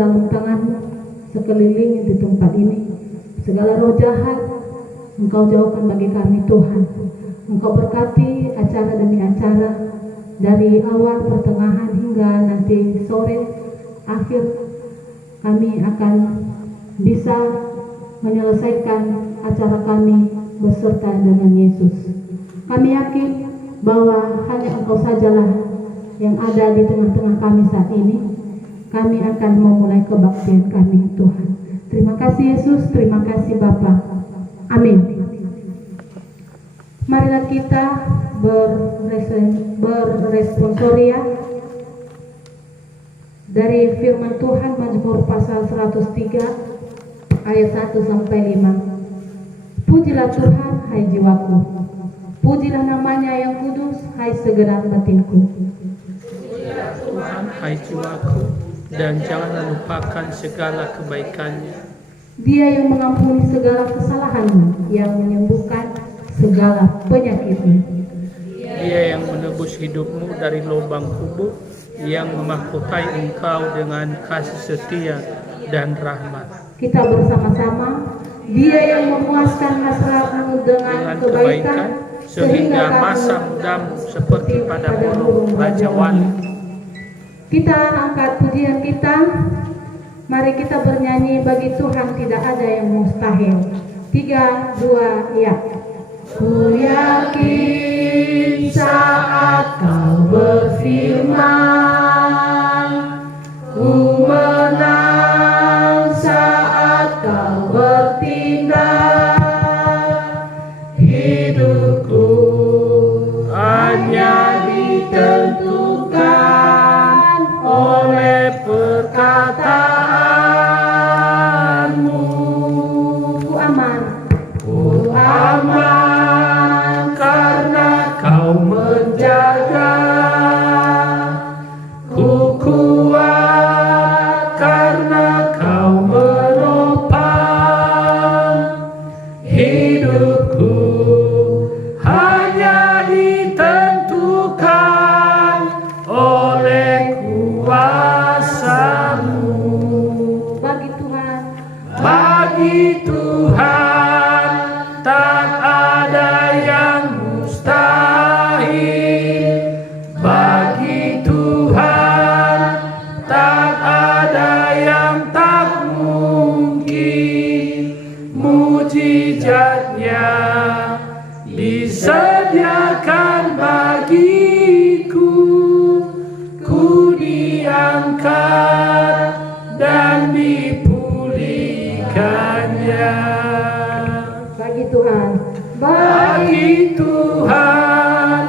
dalam tangan-Mu sekeliling di tempat ini. Segala roh jahat Engkau jauhkan bagi kami Tuhan. Engkau berkati acara demi acara, dari awal, pertengahan hingga nanti sore akhir, kami akan bisa menyelesaikan acara kami beserta dengan Yesus. Kami yakin bahwa hanya Engkau sajalah yang ada di tengah-tengah kami saat ini. Kami akan memulai kebaktian kami Tuhan. Terima kasih Yesus, terima kasih Bapa. Amin. Marilah kita berresponsoria dari firman Tuhan Mazmur pasal 103 ayat 1 sampai 5. Pujilah Tuhan hai jiwaku, pujilah namanya yang kudus hai segenap batinku. Pujilah Tuhan hai jiwaku, dan janganlah lupakan segala kebaikannya. Dia yang mengampuni segala kesalahanmu, yang menyembuhkan segala penyakitmu. Dia yang menebus hidupmu dari lubang kubur, yang memahkotai engkau dengan kasih setia dan rahmat. Kita bersama-sama, Dia yang memuaskan hasratmu dengan kebaikan, sehingga masa mudamu seperti pada burung Raja Wali. Kita angkat pujian kita. Mari kita bernyanyi, bagi Tuhan tidak ada yang mustahil. 3, 2, ya. Ku yakin saat Kau berfirman, ku menang saat Kau bertindak. Hidupku hanya ditentukan oleh perkataanmu. Ku aman, ku aman karena Kau menjaga. Ku kuat karena Kau menopang. Hidupku hanya ditentukan oleh kuasa-Mu. Bagi Tuhan, bagi Tuhan tak ada yang mustahil. Bagi Tuhan tak ada yang tak mungkin. Mujizatnya disediakan bagiku. Ku diangkat dan dipulihkannya. Bagi Tuhan, bagi Tuhan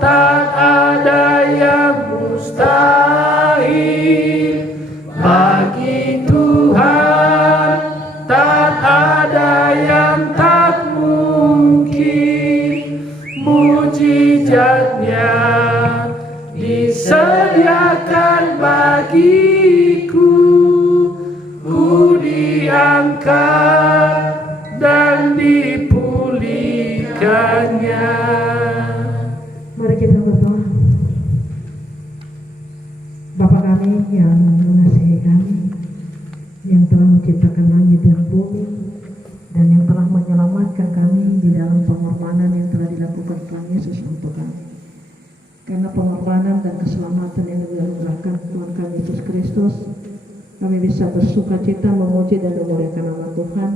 tak ada yang mustahil. Bagi Tuhan tak ada yang tak mungkin. Mujizatnya disediakan bagiku. Ku diangkat dan dipulihkannya. Mari kita berdoa. Bapa kami yang mengasihi kami, yang telah menciptakan langit dan bumi, dan yang telah menyelamatkan kami di dalam pengorbanan yang telah dilakukan Tuhan Yesus untuk kami. Karena pengorbanan dan keselamatan yang dilakukan Tuhan kami Yesus Kristus, kami bisa bersuka cita memuji dan memuliakan nama Tuhan.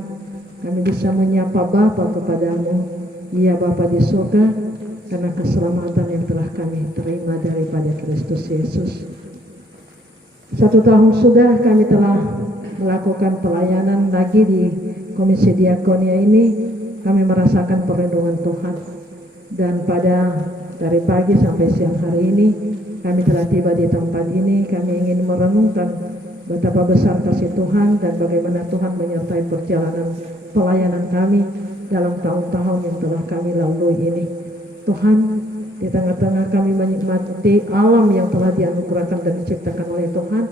Kami bisa menyapa Bapa kepada-Mu, ya Bapa di surga, karena keselamatan yang telah kami terima daripada Kristus Yesus. 1 tahun sudah kami telah melakukan pelayanan lagi di Komisi Diakonia ini. Kami merasakan perlindungan Tuhan, dan dari pagi sampai siang hari ini kami telah tiba di tempat ini. Kami ingin merenungkan betapa besar kasih Tuhan dan bagaimana Tuhan menyertai perjalanan pelayanan kami dalam tahun-tahun yang telah kami lalui ini. Tuhan, di tengah-tengah kami menikmati alam yang telah dianugerahkan dan diciptakan oleh Tuhan,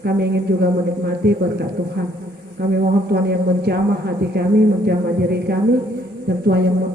kami ingin juga menikmati berkat Tuhan. Kami mohon Tuhan yang menjamah hati kami, menjamah diri kami, dan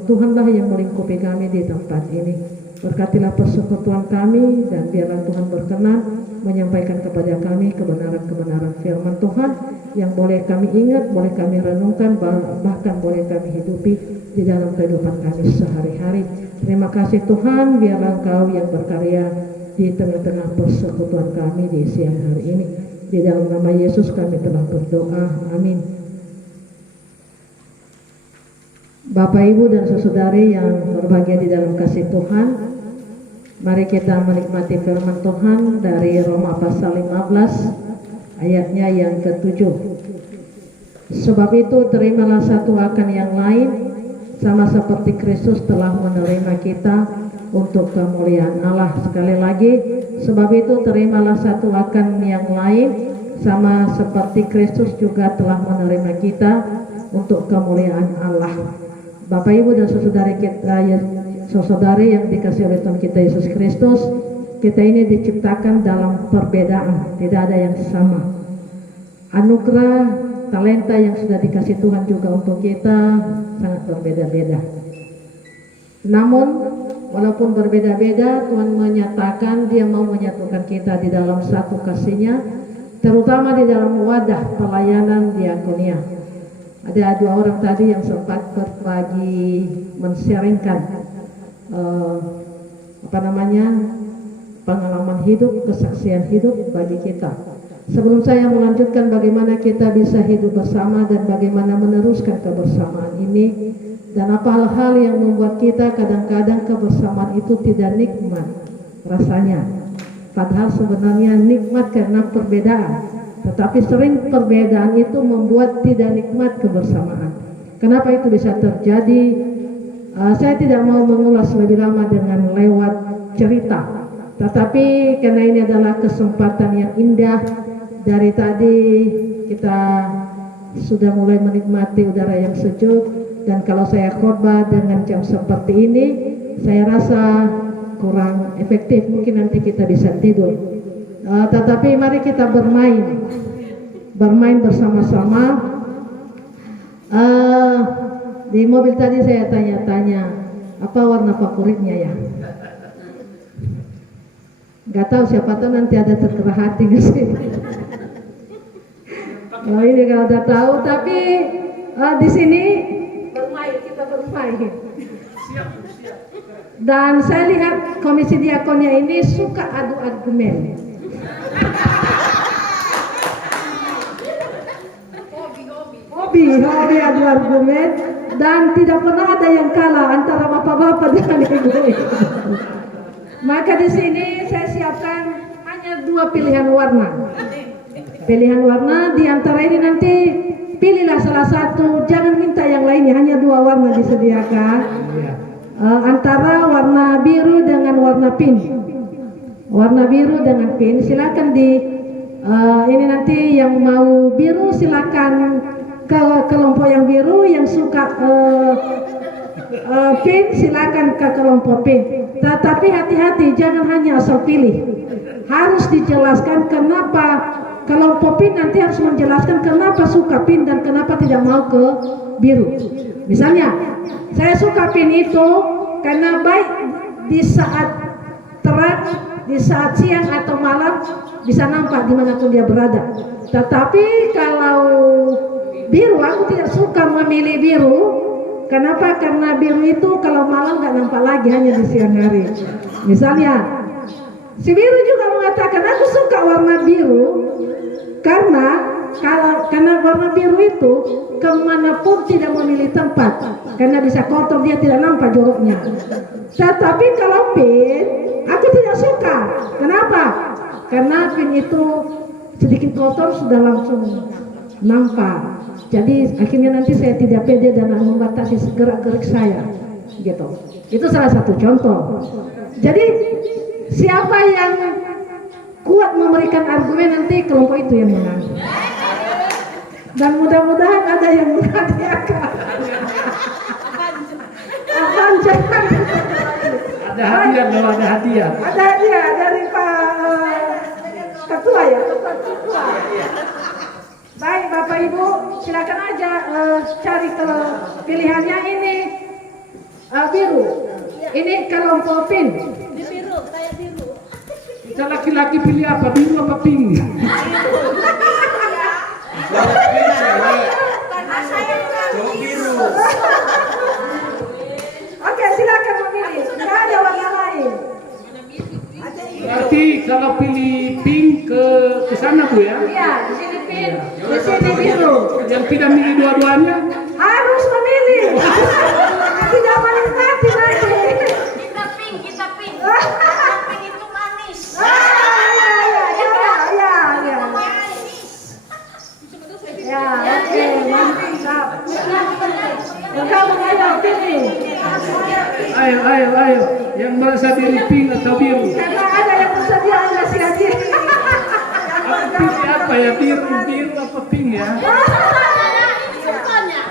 Tuhanlah yang melingkupi kami di tempat ini. Berkatilah persekutuan kami dan biarlah Tuhan berkenan menyampaikan kepada kami kebenaran-kebenaran firman Tuhan yang boleh kami ingat, boleh kami renungkan, bahkan boleh kami hidupi di dalam kehidupan kami sehari-hari. Terima kasih Tuhan, biarlah Engkau yang berkarya di tengah-tengah persekutuan kami di siang hari ini. Di dalam nama Yesus kami telah berdoa, amin. Bapak, Ibu, dan saudari yang berbahagia di dalam kasih Tuhan, mari kita menikmati firman Tuhan dari Roma pasal 15 ayatnya yang ke-7. Sebab itu terimalah satu akan yang lain, sama seperti Kristus telah menerima kita untuk kemuliaan Allah. Sekali lagi, sebab itu terimalah satu akan yang lain, sama seperti Kristus juga telah menerima kita untuk kemuliaan Allah. Bapak, Ibu, dan saudari kita, saudari yang dikasihi oleh Tuhan kita Yesus Kristus, kita ini diciptakan dalam perbedaan, tidak ada yang sama. Anugerah, talenta yang sudah dikasih Tuhan juga untuk kita sangat berbeda-beda. Namun, walaupun berbeda-beda, Tuhan menyatakan Dia mau menyatukan kita di dalam satu kasih-Nya, terutama di dalam wadah pelayanan diakonia. Ada dua orang tadi yang sempat berbagi, men-sharingkan pengalaman hidup, kesaksian hidup bagi kita. Sebelum saya melanjutkan bagaimana kita bisa hidup bersama dan bagaimana meneruskan kebersamaan ini, dan apa hal-hal yang membuat kita kadang-kadang kebersamaan itu tidak nikmat rasanya. Padahal sebenarnya nikmat karena perbedaan. Tetapi sering perbedaan itu membuat tidak nikmat kebersamaan. Kenapa itu bisa terjadi? Saya tidak mau mengulas lebih lama dengan lewat cerita. Tetapi karena ini adalah kesempatan yang indah, dari tadi kita sudah mulai menikmati udara yang sejuk. Dan kalau saya khotbah dengan jam seperti ini, saya rasa kurang efektif. Mungkin nanti kita bisa tidur. Tetapi mari kita bermain bersama-sama. Di mobil tadi saya tanya-tanya apa warna favoritnya ya. Gak tahu, siapa tahu nanti ada tergerak hati nggak sih? Oh, ini kalau udah tahu, tapi di sini kita bermain. Dan saya lihat komisi diakonia ini suka adu argumen. Hobi adu argumen, dan tidak pernah ada yang kalah antara bapak-bapak dengan ibu-ibu. Maka di sini saya siapkan hanya dua pilihan warna. Pilihan warna, di antara ini nanti pilihlah salah satu, jangan minta yang lainnya, hanya dua warna disediakan. Antara warna biru dengan warna pink. Warna biru dengan pink, silakan ini nanti yang mau biru silakan ke kelompok yang biru, yang suka pink silakan ke kelompok pink. Tetapi hati-hati, jangan hanya asal pilih. Harus dijelaskan kenapa kelompok pink, nanti harus menjelaskan kenapa suka pink dan kenapa tidak mau ke biru. Misalnya, saya suka pink itu karena baik di saat terang, di saat siang atau malam bisa nampak dimanapun dia berada. Tetapi kalau biru, aku tidak suka memilih biru. Kenapa? Karena biru itu kalau malam nggak nampak lagi, hanya di siang hari. Misalnya, si biru juga mengatakan aku suka warna biru karena warna biru itu kemanapun tidak memilih tempat, karena bisa kotor, dia tidak nampak joroknya. Tetapi kalau pink, aku tidak suka. Kenapa? Karena pink itu sedikit kotor sudah langsung nampak. Jadi akhirnya nanti saya tidak pede dan membatasi gerak-gerik saya, gitu. Itu salah satu contoh. Jadi siapa yang kuat memberikan argumen, nanti kelompok itu yang menang. Dan mudah-mudahan ada yang menghadiahkan. Ada hadiah loh, ada hadiah. Ada hadiah dari Pak Ketua ya, Ketua. Baik Bapak Ibu, silakan aja cari ke pilihannya ini biru. Ini kelompok pink. Kita laki-laki pilih apa? Biru apa pink? Oke, silakan memilih. Nggak ada warna lain. Berarti kalau pilih pink ke sana Bu ya? Iya, di sini pink, di sini biru. Yang tidak milih dua-duanya? Harus memilih. Tidak menikmati nanti. Kita pink. Yang pink itu manis. Ya, oke, mantap. Kamu ayo pilih. Ayo. Yang merasa diri pink atau biru? Karena ada yang bersedia Anda sia-sia. Aku pilih apa ya? Biru apa pink ya? Contohnya.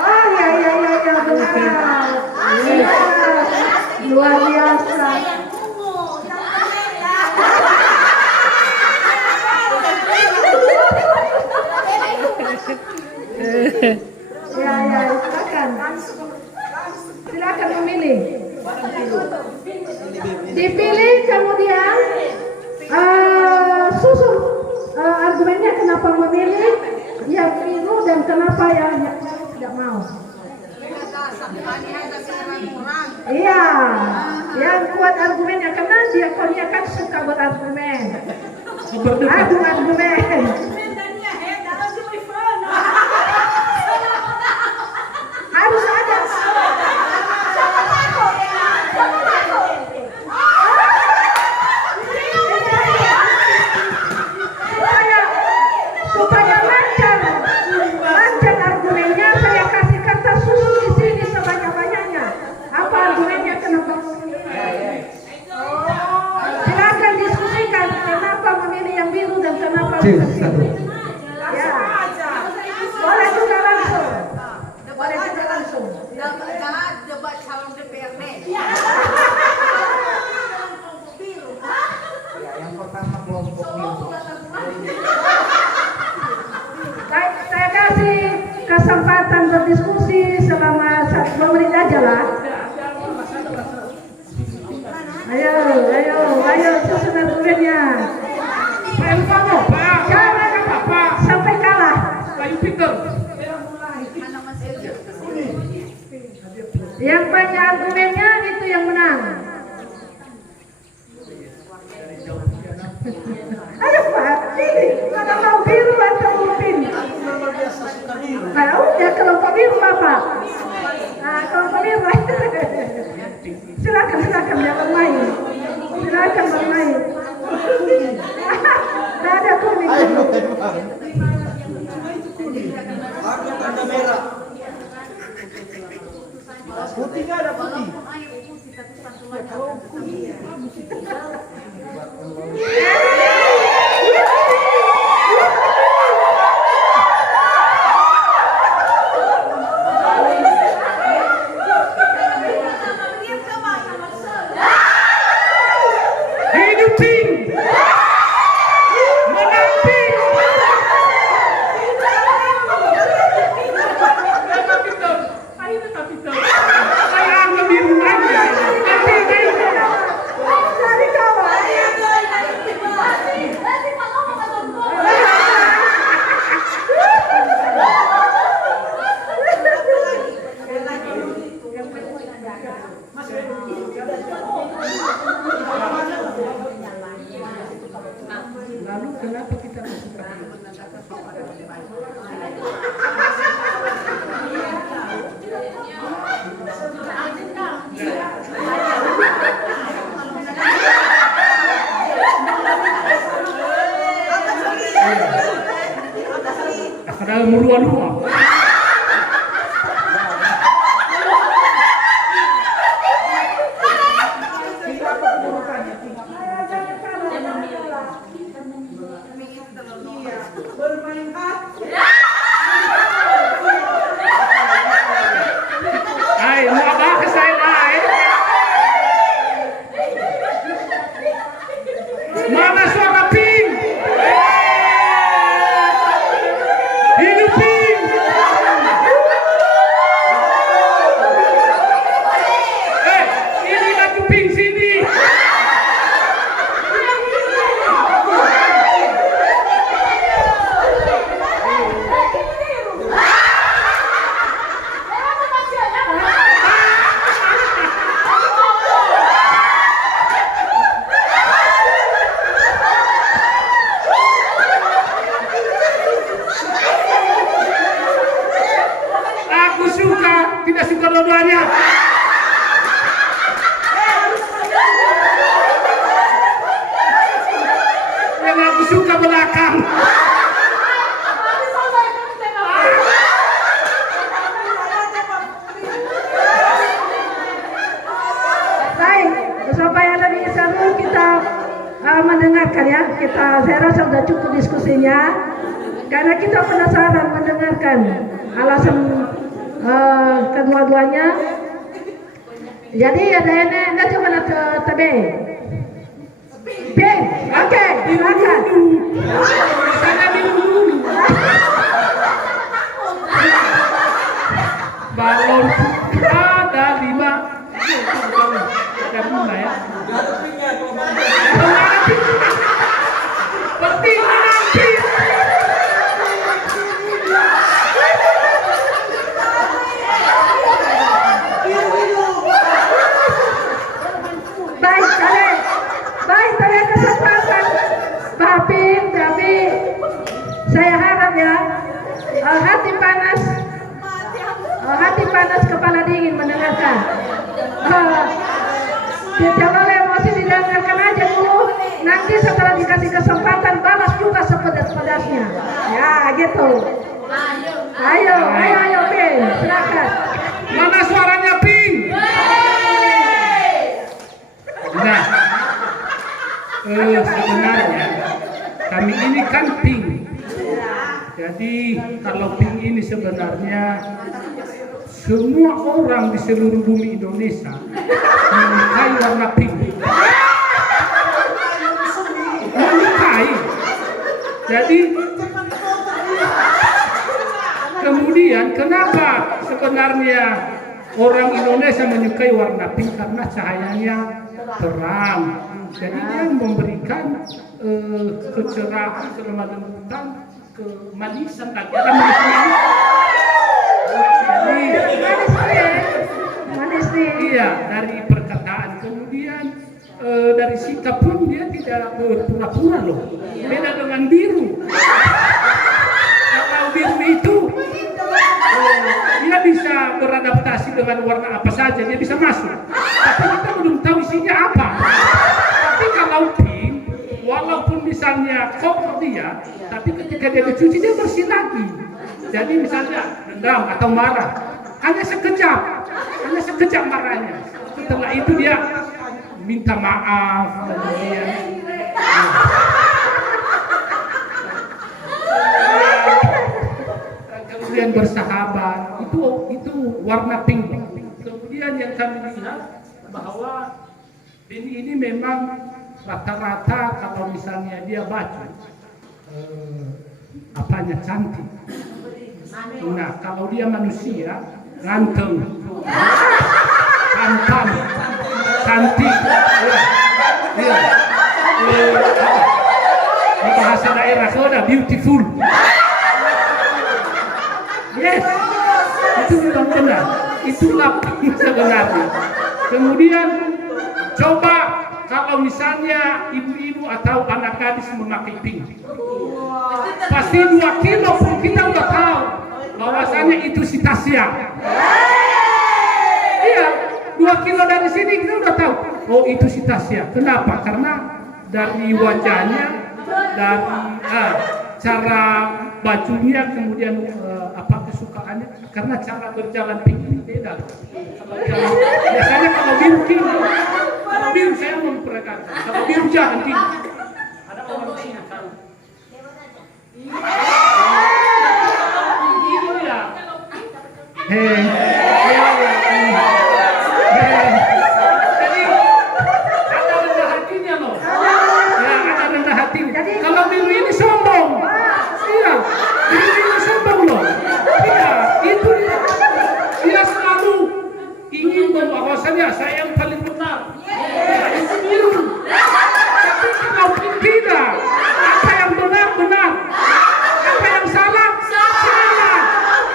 Oh ya, benar. Luar biasa. Yang ungu. Ya, silakan memilih. Dipilih kemudian susun argumennya kenapa memilih yang biru dan kenapa yang tidak mau. Iya, yang kuat argumennya karena dia kan suka berargumen. Adu argumen. Harus ada. Supaya lancar argumennya, saya kasih kertas susun di sini sebanyak-banyaknya. Apa argumennya kenapa? Silakan diskusikan kenapa memilih yang biru dan kenapa ya. Boleh juga langsung. Jangan debat calon DPRD. Yang pertama kelompok biru. Saya kasih kesempatan berdiskusi selama 2 menit aja lah. Ayo, susun argumennya. Sampai kalah. Yang banyak argumennya itu yang menang. Ayo Pak, ini mana mau biru atau pink? Nah, udah kelompok biru apa? Nah, kelompok biru. Silakan jangan main. Silakan bermain. Tidak ada kuning. Tanda merah. Putih nggak ada putih. Hidup pink! Menang pink! Saya anggap biru aja. Dari kawan. Lalu kenapa kita masuk ke Padahal murua-lua. Ay, mau apa ke saya? Mana suara pink? Hidup pink! hilang. Baik, supaya lebih seru kita mendengarkan ya. Saya rasa sudah cukup diskusinya. Karena kita penasaran mendengarkan alasan kedua-duanya. Jadi ada ini coba ke TB. Oke, silakan. Saya minum dulu. Balon ada 5. Ada 5 ya. Seperti nanti. Baik, saya kesempatan Papin, tapi saya harap ya hati panas kepala dingin mendengarkan. Tidak boleh emosi, didengarkan aja dulu. Nanti setelah dikasih kesempatan balas juga sepedas-pedasnya. Ya gitu. Ayo, Pin, silakan. Mana suaranya Ping? Nah, sebenarnya kami ini kan Ping. Jadi kalau Ping ini sebenarnya semua orang di seluruh bumi Indonesia menyukai warna pink. Menyukai. Jadi kemudian kenapa sebenarnya orang Indonesia menyukai warna pink? Karena cahayanya terang. Jadi dia memberikan kecerahan, kelembutan, kemanisan lagi. Ada Manis nih. Iya, dari perkataan kemudian dari sikap pun dia tidak berpura-pura loh. Beda dengan biru. Kalau biru itu dia bisa beradaptasi dengan warna apa saja, dia bisa masuk. Tapi kita belum tahu isinya apa. Tapi kalau pink, walaupun misalnya kotor dia, tapi ketika dia dicuci dia bersih lagi. Jadi misalnya dendam atau marah, hanya sekejap marahnya. Setelah itu dia minta maaf, kemudian bersahabat. Itu warna pink. Kemudian yang kami lihat bahwa ini memang rata-rata kalau misalnya dia baju apanya cantik. Nah, kalau dia manusia ganteng, tampan, cantik, di bahasa daerah sudah beautiful. Yes, itu memang benar. Itulah pink sebenarnya. Kemudian coba kalau misalnya ibu-ibu atau anak gadis memakai pink, pasti 2 kilo pun kita udah tahu bahwasanya itu si Tasya. Iya, 2 kilo dari sini kita udah tahu. Oh, itu si Tasya. Kenapa? Karena dari wajahnya, dari cara bajunya, kemudian kesukaannya. Karena cara berjalan pink ini beda. Biasanya kalau biru tinggi, kalau biru saya memperagakan. Kalau biru jangan tinggi. Ada orang sini tahu. Jadi ada rendah hatinya loh. Ya, ada rendah hatinya. Kalau biru ini sombong. Iya, biru ini sombong loh. Iya, itu dia selalu ingin bahwasanya saya yang paling benar. Ya, itu biru. Tapi kalau pink tidak, apa yang benar benar, apa yang salah salah.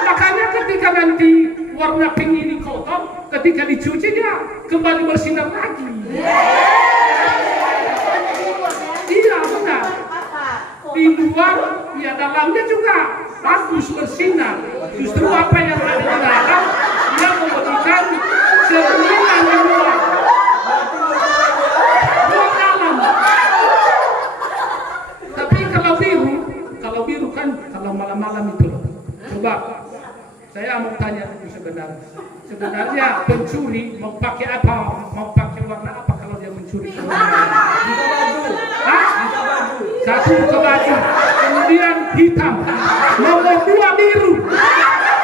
Makanya ketika nanti warna pink ini kotor, ketika dicuci dia kembali bersinar lagi. Iya benar. Di luar, ya dalamnya juga bagus bersinar. Justru apa yang ada di dalam dia memberikan cerminan yang luar dalam. Tapi kalau biru malam-malam itu loh. Coba saya mau tanya itu sebenarnya pencuri mau pakai apa? Mau pakai warna apa kalau dia mencuri? Hah? Satu buka baju, kemudian hitam, nomor 2 biru.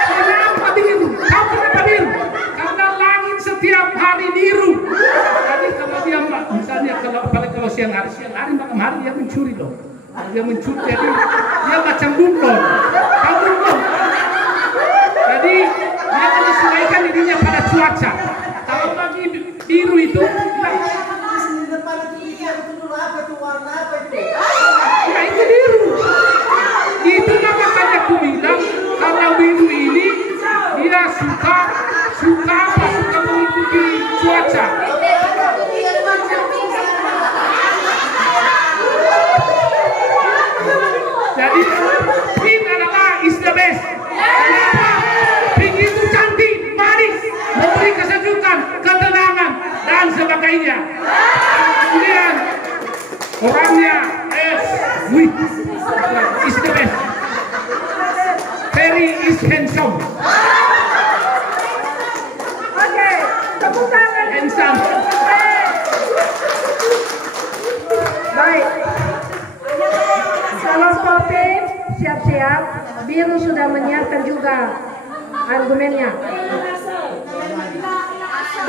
Kenapa biru? Tahu kenapa biru? Karena langit setiap hari biru. Jadi kalau dia misalnya apalagi kalau siang hari malam hari dia mencuri loh. Dia mencuri, jadi dia macam bunglon. Tahu bunglon? Jadi dia menyesuaikan dirinya pada cuaca. Kalau lagi biru itu, ya itu biru. Itu makanya aku bilang kalau biru ini dia suka mengikuti cuaca. Jadi pink adalah is the best. Kenapa? Pink itu cantik, manis, memberi kesejukan, ketenangan dan sebagainya. Kemudian orangnya sweet, is the best. Very is handsome. Oke, tepuk tangan. Handsome. Baik. Kelompok P siap-siap. Biru sudah menyiapkan juga argumennya.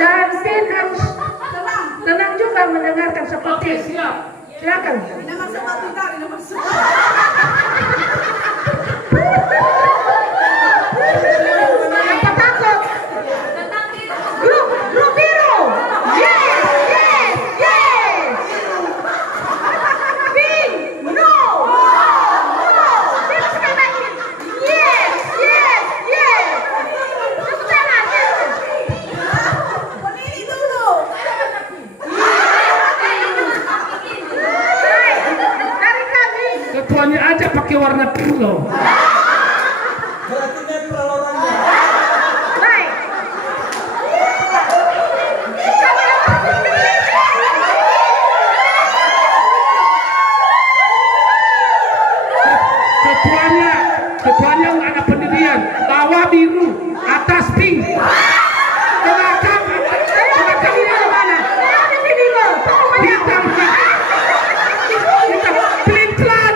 Dan Pin harus tenang juga mendengarkan seperti. Silakan. Apa takut? Grup biru. Yes, yes, yes. Pink, no. Biru sekali lagi. Yes, yes, yes. Tepuk tangan. Berdiri dulu. Dari kami. Ketuanya aja pakai warna pink loh. Berarti netral orangnya. Baik. Ketuanya nggak ada pendirian. Bawah biru, atas pink. Belakang ini mana? Hitam. Pelin-pelan.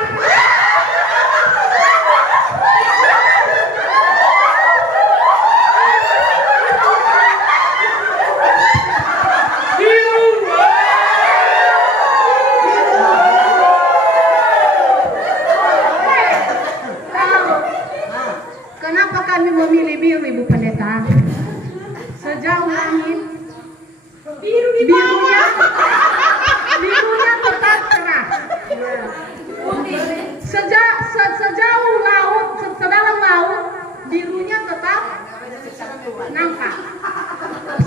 Kenapa kami memilih biru, Ibu Pendeta? Sejauh langit, birunya tetap cerah. Sejauh laut, sedalam laut, birunya tetap nampak.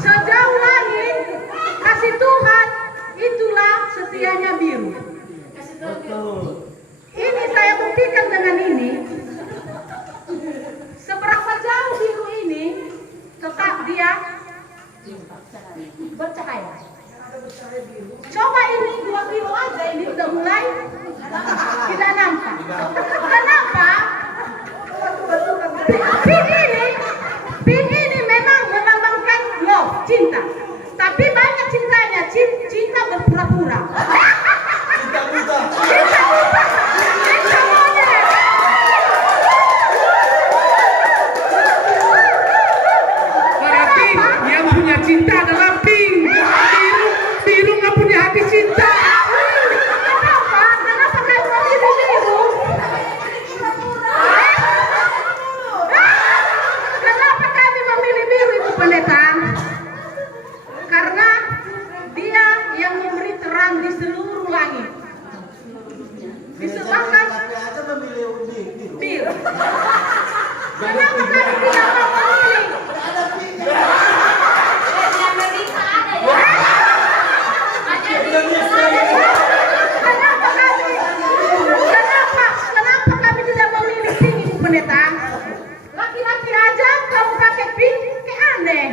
Sejauh langit, kasih Tuhan, itulah setianya biru. Ini saya buktikan dengan ini. Seberapa jauh biru ini tetap dia bercahaya. Coba ini 2 kilo aja, ini udah mulai tidak nampak. Kenapa? Pink ini memang melambangkan love, cinta. Tapi banyak cintanya, cinta berpura-pura. Cinta buta. Cinta buta. Cinta monyet. Berarti yang punya cinta adalah pink. Biru nggak punya hati cinta. Kenapa? Kenapa kalian memilih biru? Kenapa kami memilih biru, Ibu Pendeta? Karena dia yang memberi terang di seluruh langit. Disebabkan Tapi aja memilih biru. biru. Kenapa kami tidak mau memilih? Di Amerika ada ya. Ada di Kenapa kami tidak memilih pink, Ibu Pendeta? Laki-laki aja kamu pakai pink, kayak aneh.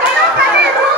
Kenapa biru?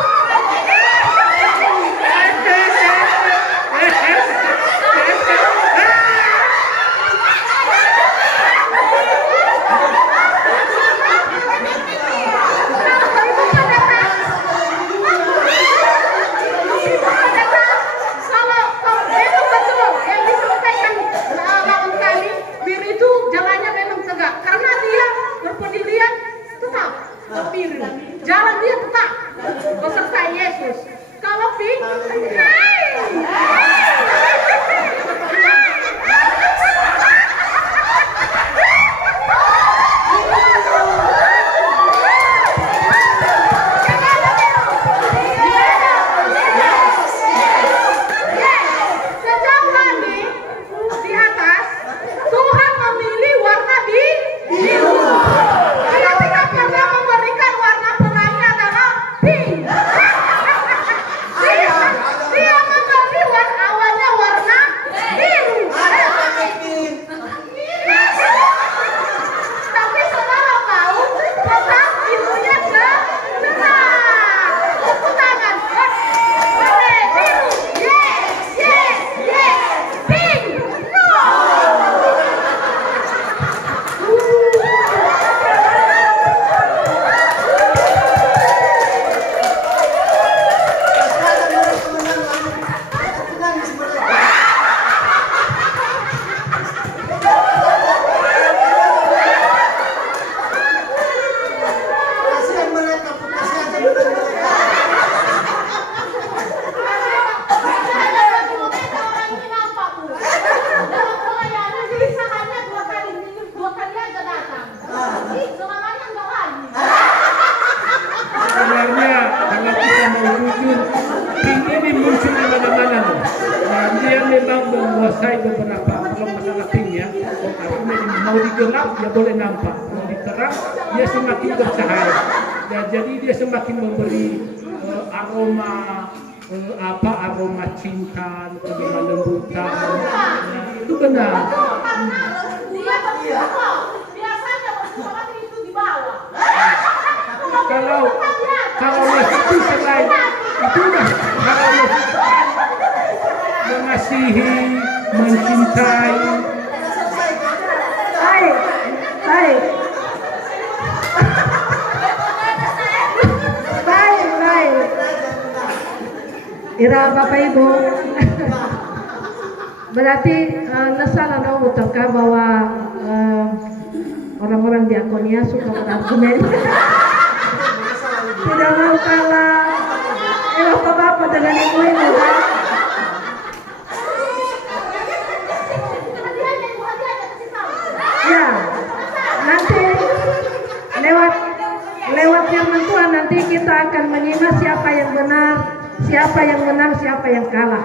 selesai beberapa kalau masalah timnya, artinya mau digelap dia boleh nampak, mau diterang dia semakin bercahaya. Dan jadi dia semakin memberi aroma aroma cinta, aroma lembutan. Itu benar. Biasanya persoalan itu di bawah. Kalau itu selain itu dah kalau mengasihi, mencintai. Baik, baik. Baik. Ira Bapak Ibu. Berarti nasalah no utangka bahwa orang-orang diakonia suka berargumen. Tidak mau kalah. Bapak dengan ibu-ibu. Ya, nanti lewat firman Tuhan nanti kita akan menyimak siapa yang benar, siapa yang menang, siapa yang kalah.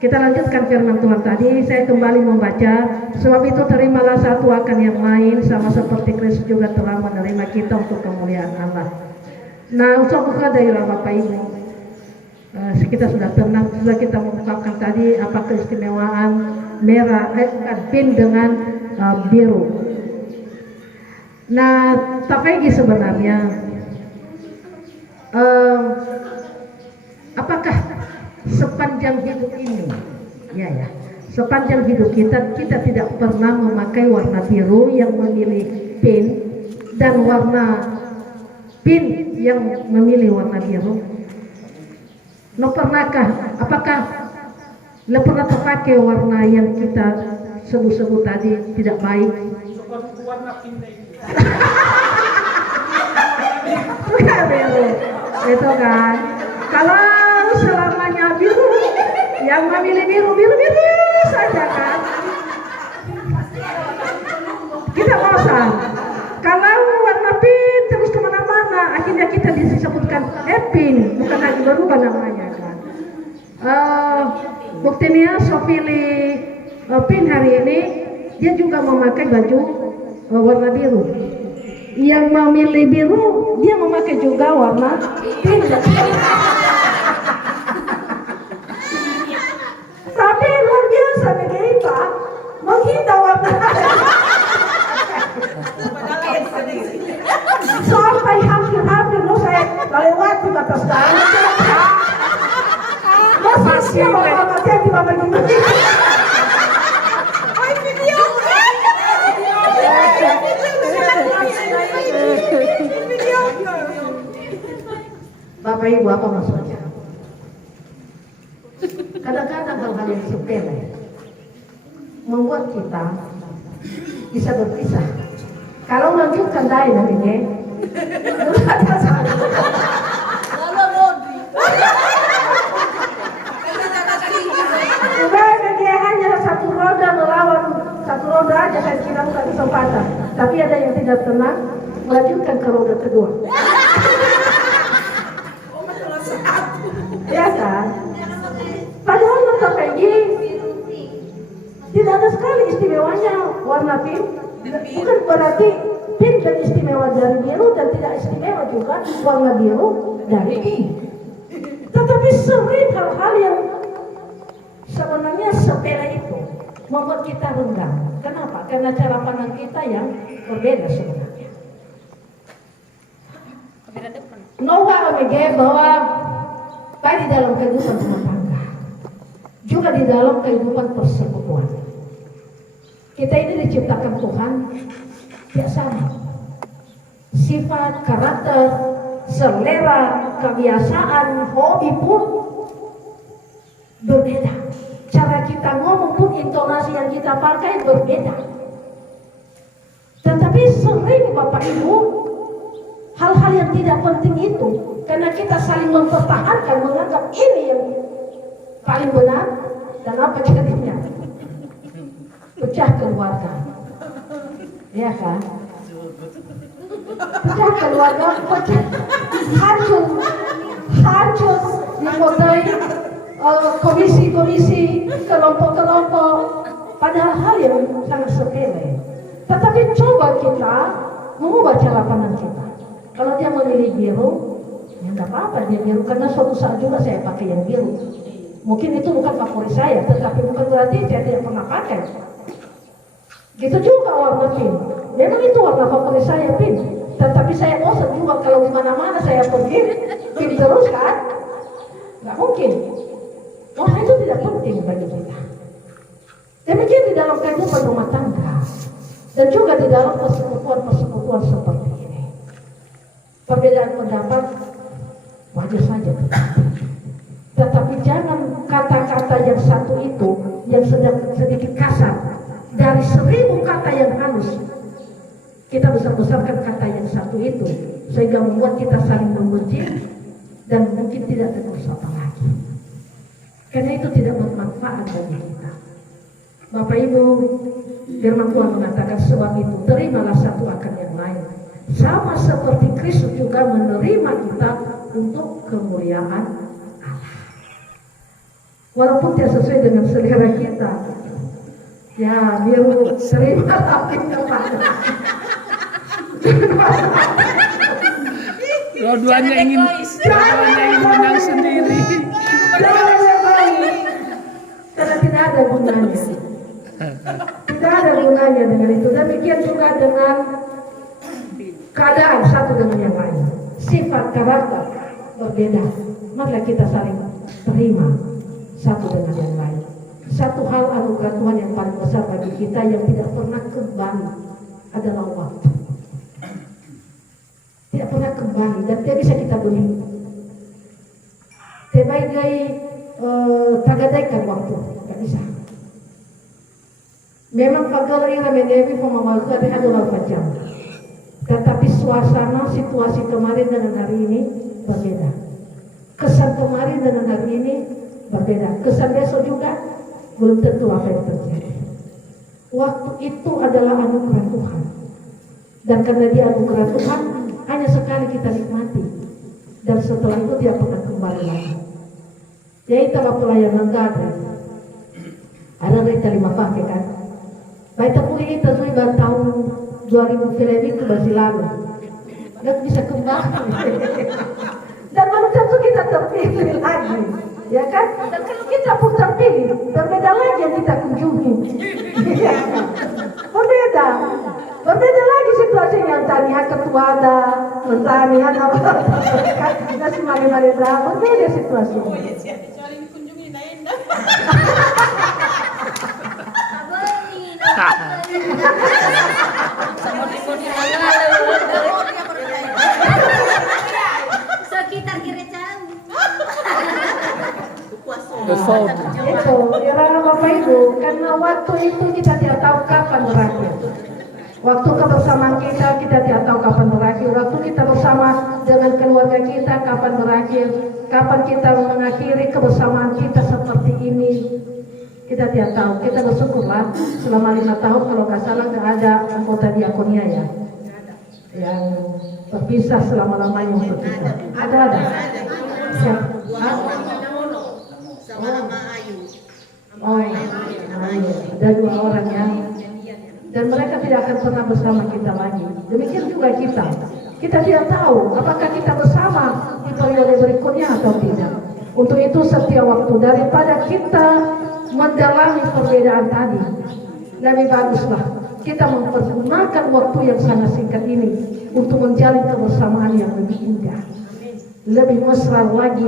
Kita lanjutkan firman Tuhan tadi. Saya kembali membaca. Sebab itu terimalah satu akan yang lain, sama seperti Kristus juga telah menerima kita untuk kemuliaan Allah. Nah, usah buka daerah Bapak Ibu. Kita sudah tenang, sudah kita mengungkapkan tadi apa keistimewaan merah, pink dengan biru. Nah, tapi sebenarnya apakah sepanjang hidup ini, sepanjang hidup kita tidak pernah memakai warna biru yang memilih pink dan warna pink yang memilih warna biru? No pernahkah? Apakah lo pernah terpakai warna yang kita sebut-sebut tadi tidak baik? Seperti warna pink itu. Bukan biru, itu kan. Kalau selamanya biru, yang memilih biru saja kan. Kita bosan. Kalau warna pink terus kemana-mana, akhirnya kita disebutkan pink, bukan lagi berubah namanya kan. Buktinya Sofili pink hari ini dia juga memakai baju warna biru. Yang memilih biru dia memakai juga warna pink. Tapi luar biasa begitu, menghina warna. Sampai hampir saya lewati batas tanah. Masa siapa mati di bawah ini? Bapak Ibu, apa maksudnya? Kadang-kadang hal-hal yang sepele membuat kita bisa berpisah. Kalau lanjutkan dari namanya, dia hanya satu roda melawan satu roda aja, saya kira bukan kesempatan. Tapi ada yang tidak tenang, melanjutkan ke roda kedua. Ya kan? Padahal menurut Peggy tidak ada sekali istimewanya warna pink. Bukan berarti pink dan istimewa dari biru dan tidak istimewa juga warna biru dari pink. Tetapi sering hal-hal yang sebenarnya sepele itu membuat kita renggang. Kenapa? Karena cara pandang kita yang berbeda sebenarnya. Noah omega bahwa baik di dalam kehidupan rumah tangga, juga di dalam kehidupan persekutuan. Kita ini diciptakan Tuhan tidak sama. Sifat, karakter, selera, kebiasaan, hobi pun berbeda. Cara kita ngomong pun, intonasi yang kita pakai berbeda. Tetapi sering Bapak Ibu, hal-hal yang tidak penting itu, karena kita saling mempertahankan, menganggap ini yang paling benar, dan apa jadinya? Pecah keluarga, ya kan? Pecah keluarga, hancur, dimodai, komisi-komisi, kelompok-kelompok, padahal hal yang sangat sepele. Tetapi coba kita mengubah cara pandang kita. Kalau dia memilih biru, ya nggak apa-apa dia biru, karena suatu saat juga saya pakai yang biru. Mungkin itu bukan favorit saya, tetapi bukan berarti saya tidak pernah pakai. Gitu juga warna pink. Memang itu warna favorit saya pink. Tetapi saya bosan juga kalau di mana-mana saya pergi pink terus kan? Nggak mungkin. Warna itu tidak penting bagi kita. Demikian di dalam kehidupan rumah tangga dan juga di dalam persekutuan seperti ini. Perbedaan pendapat wajar saja. Tetapi jangan kata-kata yang satu itu yang sedikit kasar dari 1000 kata yang halus kita besar-besarkan kata yang satu itu sehingga membuat kita saling membenci dan mungkin tidak bersama lagi. Karena itu tidak bermanfaat bagi kita. Bapak Ibu, firman Tuhan mengatakan sebab itu terimalah satu akan yang lain. Sama seperti Kristus juga menerima kita untuk kemuliaan Allah. Walaupun tidak sesuai dengan selera kita, ya biar terima tapi Dua-duanya ingin menang sendiri. Karena tidak ada gunanya. Tidak ada gunanya dengan itu. Demikian juga dengan keadaan satu dengan yang lain. Sifat karakter berbeda. Maka kita saling terima satu dengan yang lain. Satu hal anugerah Tuhan yang paling besar bagi kita yang tidak pernah kembali adalah waktu. Tidak pernah kembali dan tidak bisa kita beli. Tebagai tagadaikan waktu, tidak bisa. Memang pagawai ramedevi pemamalkan adalah jam. Tetapi suasana situasi kemarin dengan hari ini berbeda. Kesan kemarin dengan hari ini berbeda. Kesan besok juga belum tentu apa yang terjadi. Waktu itu adalah anugerah Tuhan. Dan karena dia anugerah Tuhan, hanya sekali kita nikmati. Dan setelah itu dia pernah kembali lagi. Yaitu pelayanan gada. Ada mereka 5 pakai kan. Baik pulih kita sudah tahun 2000 film itu masih lalu. Dan bisa kembali. Dan baru tentu kita terpilih lagi. Ya kan? Dan kalau kita pun terpilih, berbeda lagi yang kita kunjungi. Berbeda. Berbeda lagi situasinya yang tadinya ketua ada, mentani ada, kita semari-mari berbeda situasinya. Oh iya, soal yang dikunjungi lain dah. Sekitar gereja. Itu, ya Bapak Ibu, karena waktu itu kita tidak tahu kapan berakhir. Waktu kebersamaan kita tidak tahu kapan berakhir. Waktu kita bersama dengan keluarga kita kapan berakhir. Kapan kita mengakhiri kebersamaan kita seperti ini, kita tidak tahu. Kita bersyukurlah selama 5 tahun kalau nggak salah nggak ada anggota diakonia ya, yang terpisah selama-lamanya untuk kita. Ada. Oh, ada 2 orang ya. Dan mereka tidak akan pernah bersama kita lagi. Demikian juga kita. Kita tidak tahu apakah kita bersama di periode berikutnya atau tidak. Untuk itu setiap waktu daripada kita mendalami perbedaan tadi, lebih baguslah kita mempergunakan waktu yang sangat singkat ini untuk menjalin kebersamaan yang lebih indah, lebih mesra lagi,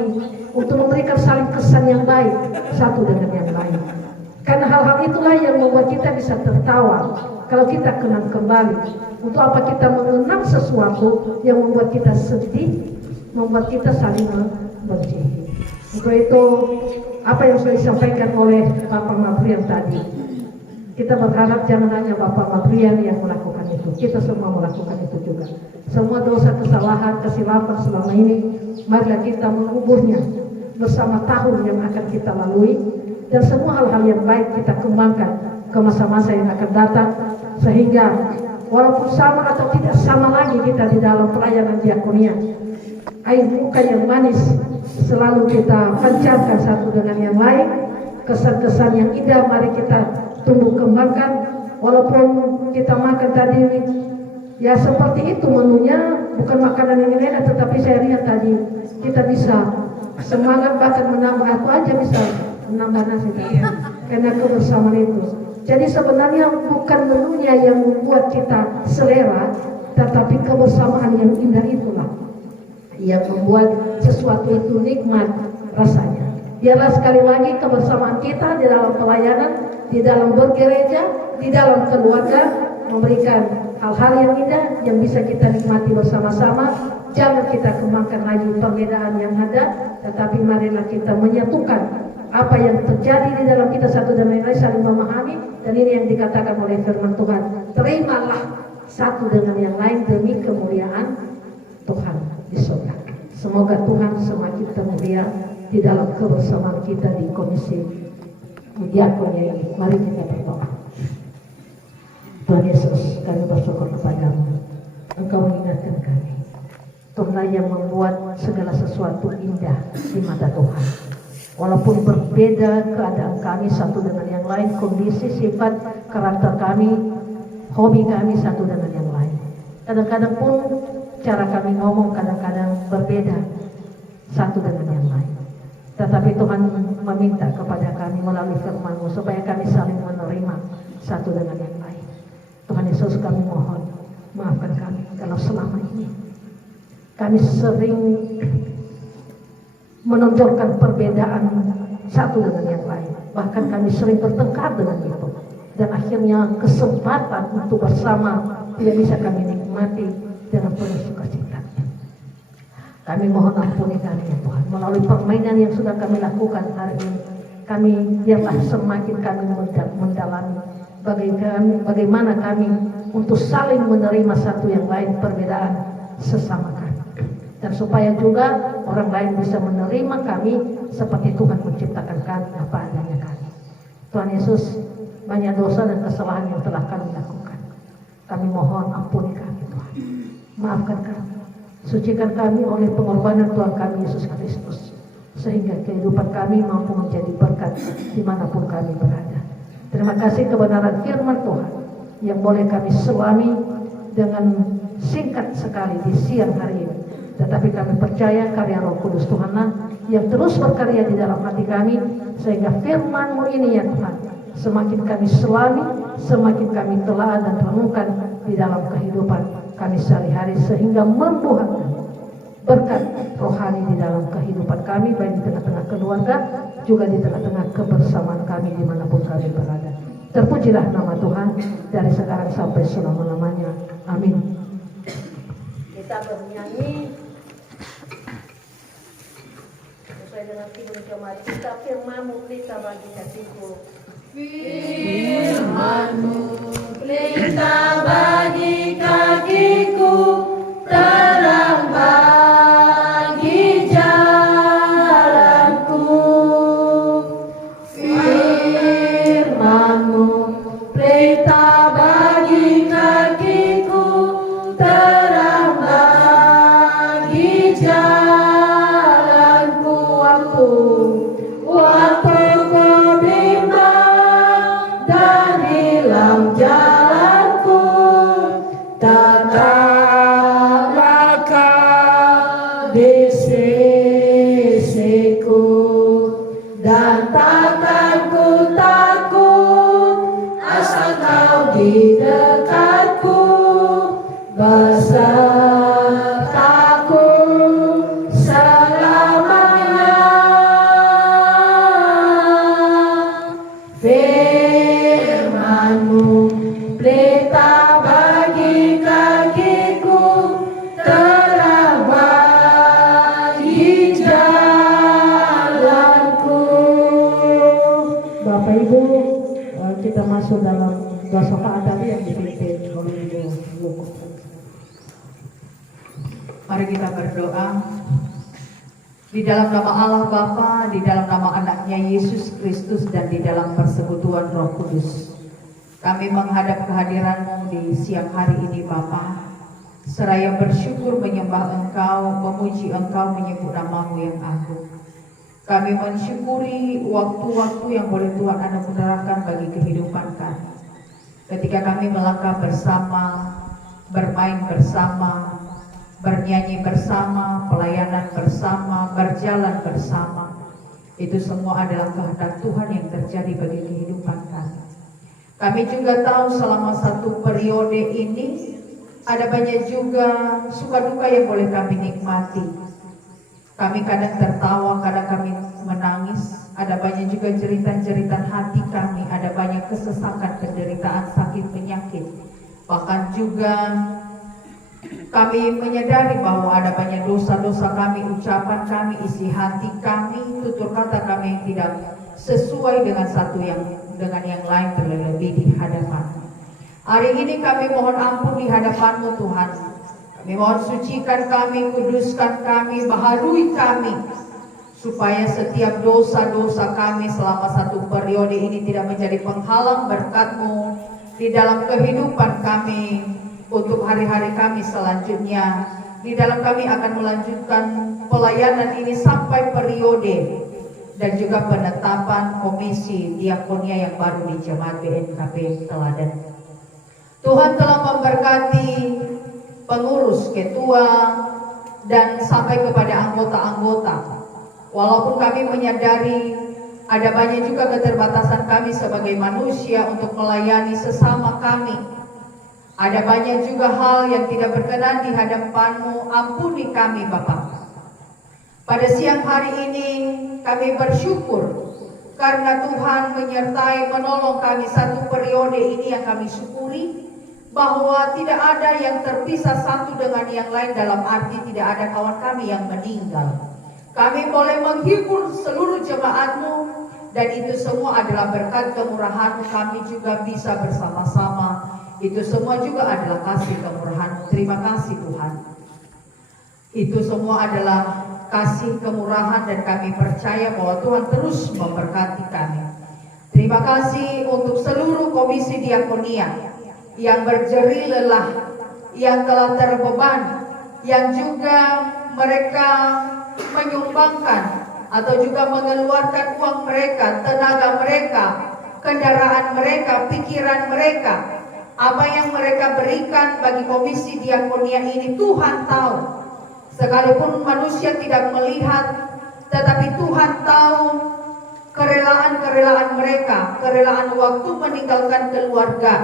untuk memberikan saling kesan yang baik satu dengan yang lain. Karena hal-hal itulah yang membuat kita bisa tertawa kalau kita kenang kembali. Untuk apa kita mengenang sesuatu yang membuat kita sedih, membuat kita saling membenci. Untuk itu apa yang sudah disampaikan oleh Bapak Mabrian tadi, kita berharap jangan hanya Bapak Mabrian yang melakukan itu, kita semua melakukan itu juga. Semua dosa, kesalahan, kesilapan selama ini, marilah kita menguburnya bersama tahun yang akan kita lalui. Dan semua hal-hal yang baik kita kembangkan ke masa-masa yang akan datang. Sehingga walaupun sama atau tidak sama lagi kita di dalam pelayanan diakonia, air muka yang manis selalu kita pancarkan satu dengan yang lain. Kesan-kesan yang indah mari kita tumbuh kembangkan. Walaupun kita makan tadi ya seperti itu menunya, bukan makanan yang enak, tetapi saya lihat tadi kita bisa semangat, bahkan menambah, aku aja bisa menambah nasi karena kebersamaan itu. Jadi sebenarnya bukan menunya yang membuat kita selera, tetapi kebersamaan yang indah itulah yang membuat sesuatu itu nikmat rasanya. Biarlah sekali lagi kebersamaan kita di dalam pelayanan, di dalam bergereja, di dalam keluarga memberikan hal-hal yang indah yang bisa kita nikmati bersama-sama. Jangan kita kembangkan lagi perbedaan yang ada, tetapi marilah kita menyatukan apa yang terjadi di dalam kita satu dan lain-lain, saling memahami. Dan ini yang dikatakan oleh firman Tuhan, terimalah satu dengan yang lain demi kemuliaan Tuhan di surga. Semoga Tuhan semakin termulia di dalam kebersamaan kita di komisi diakonia ini. Mari kita berdoa. Tuhan Yesus, kami bersyukur kepadamu. Engkau mengingatkan kami, Tuhan yang membuat segala sesuatu indah di mata Tuhan. Walaupun berbeda keadaan kami satu dengan yang lain, kondisi, sifat, karakter kami, hobi kami satu dengan yang lain. Kadang-kadang pun cara kami ngomong kadang-kadang berbeda satu dengan yang lain. Tetapi Tuhan meminta kepada kami melalui firman-Mu supaya kami saling menerima satu dengan yang lain. Tuhan Yesus, kami mohon maafkan kami kalau selama ini kami sering menonjolkan perbedaan satu dengan yang lain. Bahkan kami sering bertengkar dengan itu. Dan akhirnya kesempatan untuk bersama tidak bisa kami nikmati dengan penuh sukacita. Kami mohon ampuni kami ya Tuhan. Melalui permainan yang sudah kami lakukan hari ini, kami biarlah semakin kami mendalami bagaimana kami untuk saling menerima satu yang lain perbedaan sesama kami. Dan supaya juga orang lain bisa menerima kami seperti Tuhan menciptakan kami apa adanya kami. Tuhan Yesus, banyak dosa dan kesalahan yang telah kami lakukan. Kami mohon ampuni kami Tuhan. Maafkan kami. Sucikan kami oleh pengorbanan Tuhan kami Yesus Kristus. Sehingga kehidupan kami mampu menjadi berkat dimanapun kami berada. Terima kasih kebenaran firman Tuhan yang boleh kami selami dengan singkat sekali di siang hari ini. Tetapi kami percaya karya Roh Kudus Tuhanlah yang terus berkarya di dalam hati kami, sehingga firman-Mu ini ya Tuhan semakin kami selami, semakin kami telah dan renungkan di dalam kehidupan kami sehari-hari, sehingga membuahkan berkat rohani di dalam kehidupan kami, baik di tengah-tengah keluarga, juga di tengah-tengah kebersamaan kami dimanapun kami berada. Terpujilah nama Tuhan dari sekarang sampai selama-lamanya. Amin. Kita bernyanyi sesuai dengan tidur jemaat kita, firman-Mu pelita bagi hatiku. Firman-Mu pelita bagi kakiku, terang bagi jalanku. Firman-Mu pelita bagi kakiku, terang bagi jalanku. Waktu ku bimbang dan hilang jalanku, tetaplah Kau di sisiku, dan takkan ku takut asal Kau di dekatku, besertaku selamanya. Firman-Mu pelita bagi kakiku, terang bagi jalanku. Bapak Ibu, kita masuk dalam doa syafaat tadi yang dipimpin oleh Ibu Luku. Mari kita berdoa. Di dalam nama Allah Bapa, di dalam nama anaknya Yesus Kristus, dan di dalam persekutuan Roh Kudus, kami menghadap kehadiran-Mu di siang hari ini Bapa. seraya bersyukur menyembah Engkau, memuji Engkau, menyebut nama-Mu yang agung. Kami mensyukuri waktu-waktu yang boleh Tuhan anugerahkan bagi kehidupan kami. Ketika kami melangkah bersama, bermain bersama, bernyanyi bersama, pelayanan bersama, berjalan bersama, itu semua adalah kehendak Tuhan yang terjadi bagi kehidupan kami. Kami juga tahu selama satu periode ini ada banyak juga suka duka yang boleh kami nikmati. Kami kadang tertawa, kadang kami menangis. Ada banyak juga jeritan-jeritan hati kami. Ada banyak kesesakan, penderitaan, sakit, penyakit. Bahkan juga kami menyadari bahwa ada banyak dosa-dosa kami, ucapan kami, isi hati kami, tutur kata kami yang tidak sesuai dengan satu dengan yang lain terlebih di hadapan-Mu. Hari ini kami mohon ampun di hadapan-Mu Tuhan. Kami mohon sucikan kami, kuduskan kami, baharui kami, supaya setiap dosa-dosa kami selama satu periode ini tidak menjadi penghalang berkat-Mu di dalam kehidupan kami untuk hari-hari kami selanjutnya. Di dalam kami akan melanjutkan pelayanan ini sampai periode dan juga penetapan komisi diakonia yang baru di Jemaat BNKP Teladan. Tuhan telah memberkati pengurus, ketua, dan sampai kepada anggota-anggota. Walaupun kami menyadari ada banyak juga keterbatasan kami sebagai manusia untuk melayani sesama kami. Ada banyak juga hal yang tidak berkenan di hadapan-Mu. Ampuni kami Bapa. Pada siang hari ini kami bersyukur karena Tuhan menyertai menolong kami satu periode ini yang kami syukuri, bahwa tidak ada yang terpisah satu dengan yang lain, dalam arti tidak ada kawan kami yang meninggal. Kami boleh menghibur seluruh jemaat-Mu, dan itu semua adalah berkat kemurahan-Mu. Kami juga bisa bersama-sama. Itu semua juga adalah kasih kemurahan-Mu. Terima kasih Tuhan. Itu semua adalah kasih kemurahan, dan kami percaya bahwa Tuhan terus memberkati kami. Terima kasih untuk seluruh komisi diakonia yang berjerih lelah, yang telah terbeban, yang juga mereka menyumbangkan atau juga mengeluarkan uang mereka, tenaga mereka, kendaraan mereka, pikiran mereka. Apa yang mereka berikan bagi komisi diakonia ini Tuhan tahu. Sekalipun manusia tidak melihat, tetapi Tuhan tahu kerelaan-kerelaan mereka, kerelaan waktu meninggalkan keluarga,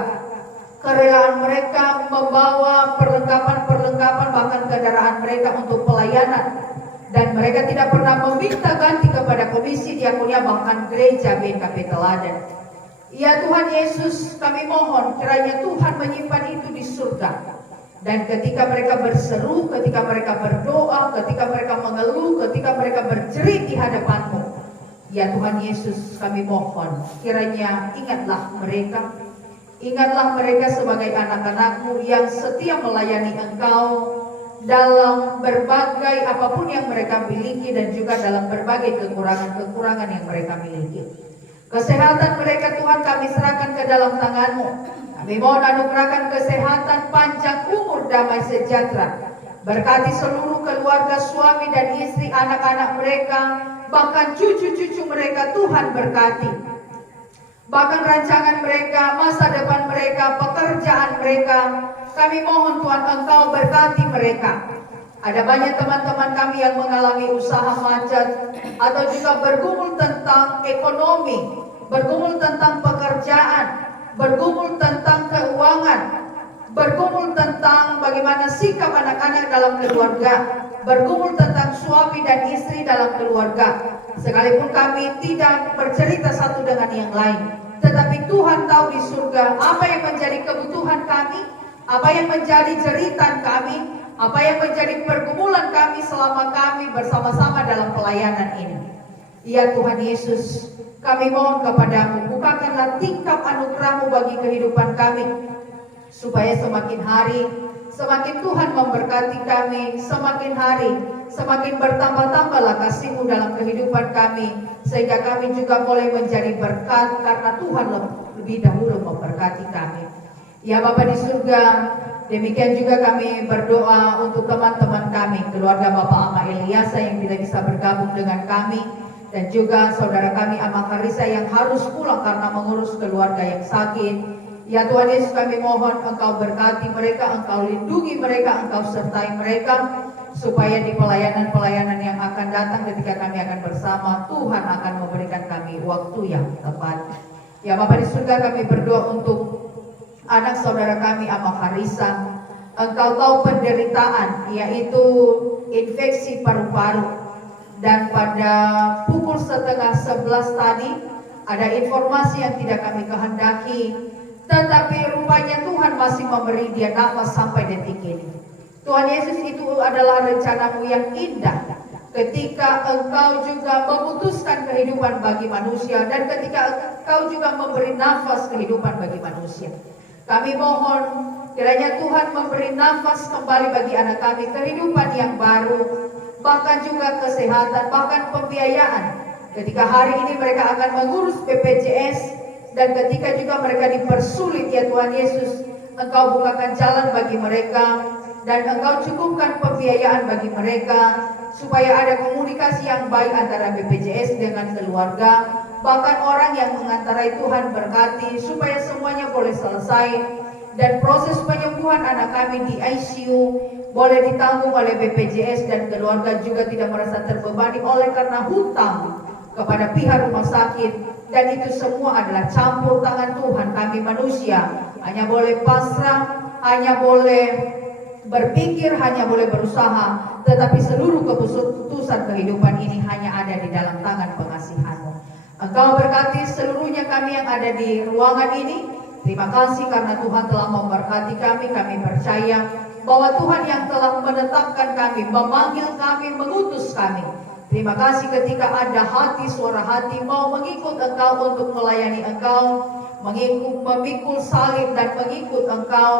kerelaan mereka membawa perlengkapan-perlengkapan, bahkan kendaraan mereka untuk pelayanan. Dan mereka tidak pernah meminta ganti kepada komisi diakonia, bahkan gereja BNKP Teladan. Ya Tuhan Yesus, kami mohon kiranya Tuhan menyimpan itu di surga. Dan ketika mereka berseru, ketika mereka berdoa, ketika mereka mengeluh, ketika mereka berjerit di hadapan-Mu, ya Tuhan Yesus, kami mohon kiranya ingatlah mereka. Ingatlah mereka sebagai anak-anak-Mu yang setia melayani Engkau dalam berbagai apapun yang mereka miliki, dan juga dalam berbagai kekurangan-kekurangan yang mereka miliki. Kesehatan mereka Tuhan kami serahkan ke dalam tangan-Mu. Kami mohon anugerahkan kesehatan, panjang umur, damai sejahtera. Berkati seluruh keluarga, suami dan istri, anak-anak mereka, bahkan cucu-cucu mereka Tuhan berkati. Bahkan rancangan mereka, masa depan mereka, pekerjaan mereka, kami mohon Tuhan Engkau berkati mereka. Ada banyak teman-teman kami yang mengalami usaha macet, atau juga bergumul tentang ekonomi, bergumul tentang pekerjaan, bergumul tentang keuangan, bergumul tentang bagaimana sikap anak-anak dalam keluarga, bergumul tentang suami dan istri dalam keluarga. Sekalipun kami tidak bercerita satu dengan yang lain, tetapi Tuhan tahu di surga apa yang menjadi kebutuhan kami, apa yang menjadi jeritan kami, apa yang menjadi pergumulan kami selama kami bersama-sama dalam pelayanan ini. Ya Tuhan Yesus, kami mohon kepadamu, bukakanlah tingkap anugerah-Mu bagi kehidupan kami, supaya semakin hari, semakin Tuhan memberkati kami, semakin hari, semakin bertambah-tambahlah kasih-Mu dalam kehidupan kami, sehingga kami juga boleh menjadi berkat karena Tuhan lebih dahulu memberkati kami. Ya Bapa di surga, Demikian juga kami berdoa untuk teman-teman kami, keluarga Bapak Ama Eliasa yang tidak bisa bergabung dengan kami, dan juga saudara kami Ama Karisa yang harus pulang karena mengurus keluarga yang sakit. Ya Tuhan Yesus, kami mohon Engkau berkati mereka, Engkau lindungi mereka, Engkau sertai mereka, supaya di pelayanan-pelayanan yang akan datang ketika kami akan bersama, Tuhan akan memberikan kami waktu yang tepat. Ya Bapa di surga, kami berdoa untuk anak saudara kami Ama Karisa. Engkau tahu penderitaan, yaitu infeksi paru-paru. Dan pada pukul 10:30 tadi, ada informasi yang tidak kami kehendaki, tetapi rupanya Tuhan masih memberi dia nafas sampai detik ini. Tuhan Yesus, itu adalah rencanamu yang indah. Ketika Engkau juga memutuskan kehidupan bagi manusia, dan ketika Engkau juga memberi nafas kehidupan bagi manusia. Kami mohon kiranya Tuhan memberi nafas kembali bagi anak kami, kehidupan yang baru, bahkan juga kesehatan, bahkan pembiayaan. Ketika hari ini mereka akan mengurus BPJS, dan ketika juga mereka dipersulit, ya Tuhan Yesus, Engkau bukakan jalan bagi mereka, dan Engkau cukupkan pembiayaan bagi mereka, supaya ada komunikasi yang baik antara BPJS dengan keluarga, bahkan orang yang mengantarai. Tuhan berkati supaya semuanya boleh selesai, dan proses penyembuhan anak kami di ICU boleh ditanggung oleh BPJS, dan keluarga juga tidak merasa terbebani oleh karena hutang kepada pihak rumah sakit. Dan itu semua adalah campur tangan Tuhan. Kami manusia hanya boleh pasrah, hanya boleh berpikir, hanya boleh berusaha, tetapi seluruh keputusan kehidupan ini hanya ada di dalam tangan pengasihan-Mu. Engkau berkati seluruhnya kami yang ada di ruangan ini. Terima kasih karena Tuhan telah memberkati kami. Kami percaya bahwa Tuhan yang telah menetapkan kami, memanggil kami, mengutus kami. Terima kasih ketika ada hati, suara hati mau mengikut Engkau untuk melayani Engkau, memikul salib dan mengikut Engkau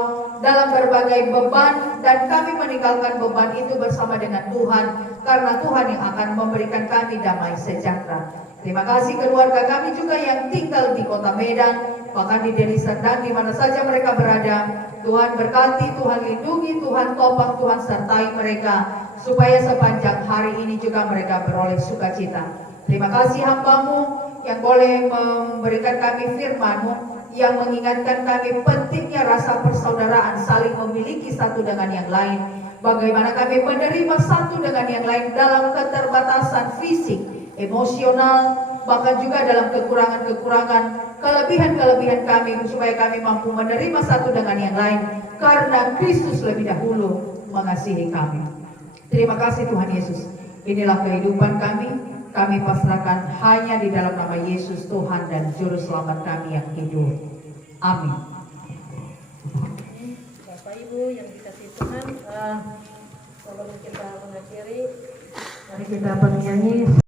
dalam berbagai beban, dan kami meninggalkan beban itu bersama dengan Tuhan, karena Tuhan yang akan memberikan kami damai sejahtera. Terima kasih keluarga kami juga yang tinggal di Kota Medan, bahkan di Deli Serdang, di mana saja mereka berada. Tuhan berkati, Tuhan lindungi, Tuhan topang, Tuhan sertai mereka, supaya sepanjang hari ini juga mereka beroleh sukacita. Terima kasih hamba-Mu yang boleh memberikan kami firman-Mu, yang mengingatkan kami pentingnya rasa persaudaraan, saling memiliki satu dengan yang lain. Bagaimana kami menerima satu dengan yang lain dalam keterbatasan fisik, emosional, bahkan juga dalam kekurangan-kekurangan, kelebihan-kelebihan kami, supaya kami mampu menerima satu dengan yang lain, karena Kristus lebih dahulu mengasihi kami. Terima kasih Tuhan Yesus. Inilah kehidupan kami pasrahkan hanya di dalam nama Yesus, Tuhan dan Juru Selamat kami yang hidup. Amin. Bapak Ibu yang dikasihi Tuhan, sebelum kita mengakhiri, mari kita bernyanyi.